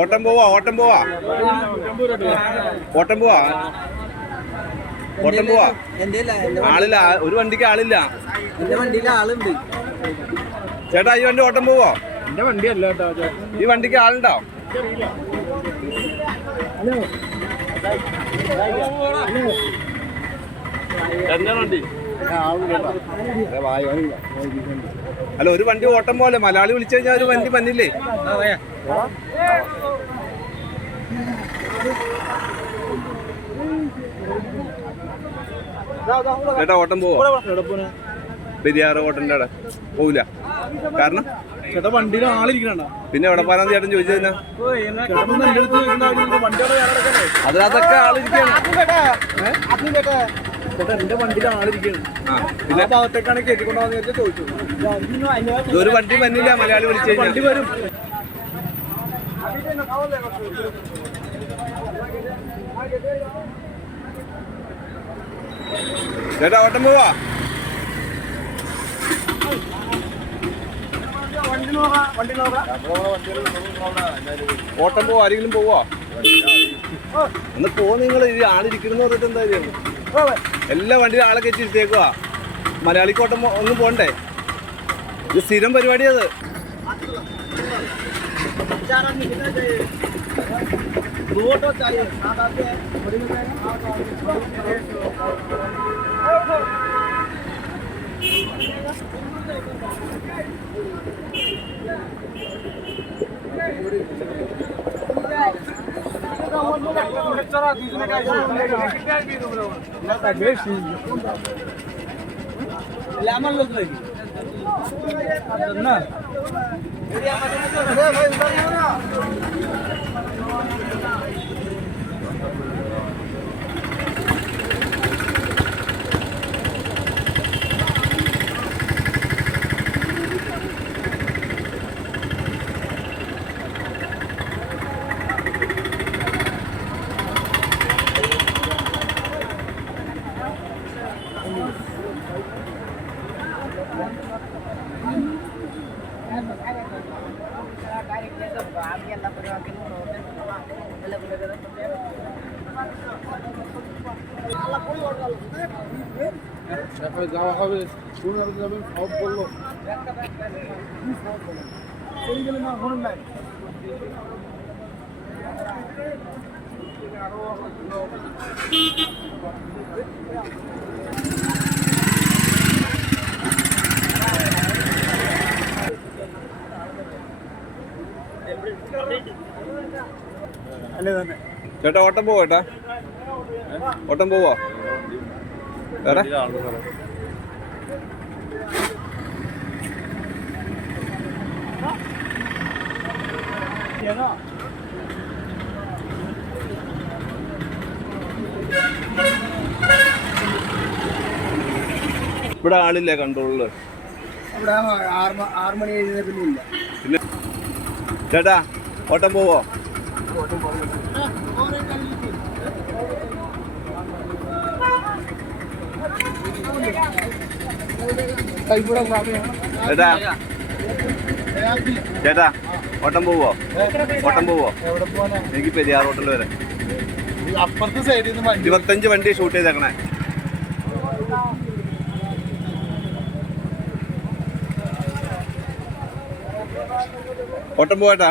ഓട്ടം പോവാ ഓട്ടം പോവാ ഓട്ടം പോവാ ഓട്ടം പോവാ. ആളില്ല, ഒരു വണ്ടിക്ക് ആളില്ല. ആളുണ്ട് ചേട്ടാ. ഈ വണ്ടി ഓട്ടം പോവോ? എന്റെ വണ്ടിയല്ല കേട്ടോ. ഈ വണ്ടിക്ക് ആളുണ്ടോ? അല്ല, ഒരു വണ്ടി ഓട്ടം പോലെ മലയാളി വിളിച്ചു കഴിഞ്ഞാൽ ഒരു വണ്ടി പന്നില്ലേ? ചേട്ടാ ഓട്ടം പോവോ? പെരിയാറ് ഓട്ടൻ്റെ അവിടെ പോവില്ല. കാരണം ചേട്ടാ വണ്ടിയിൽ ആളിരിക്കണ. പിന്നെ എവിടെ പോകാനാന്ന് ചേട്ടൻ ചോദിച്ചതിനാ? അതിനകത്തൊക്കെ ആളിരിക്കാണ്. ചേട്ടാ എന്റെ വണ്ടിയിൽ ആളിരിക്കാണ്. പിന്നെ ഭാഗത്തേക്കാണ് കയറ്റിക്കൊണ്ടുവന്ന് ചോദിച്ചു. ഒരു വണ്ടി പന്നില്ല മലയാളി വിളിച്ചു കഴിഞ്ഞാൽ. വണ്ടി വരും. ചേട്ടാ ഓട്ടം പോവാ? ഓട്ടം പോവാ? ആരെങ്കിലും പോവോ? ഒന്ന് പോ. നിങ്ങൾ ഈ ആളിരിക്കണെന്ന് പറഞ്ഞിട്ട് എന്താ ചെയ്യുന്നത്? എല്ലാ വണ്ടിയിലും ആളെ കയറ്റിരുത്തേക്കുവാ. മലയാളിക്ക് ഓട്ടം ഒന്നും പോണ്ടേ? ഇത് സ്ഥിരം പരിപാടിയത്. যাওয়া হবে শুনে যাবেন সব বললো সেই গেলে না হন নাই ചേട്ടാ ഓട്ടം പോവോ? ചേട്ടാ ഓട്ടം പോവോ? വേറെ ഇവിടെ ആളില്ലേ കൺട്രോളില്? പിന്നെ ചേട്ടാ ഓട്ടം പോവോ? ചേട്ടാ ചേട്ടാ ഓട്ടം പോവോ? ഓട്ടം പോവോ? എനിക്ക് പെരിയാർ ഹോട്ടൽ വരെ അപ്പുറത്തെ സൈഡിൽ നിന്ന് 25 വണ്ടി ഷൂട്ട് ചെയ്തേക്കണേ. ഓട്ടം പോവാട്ടാ?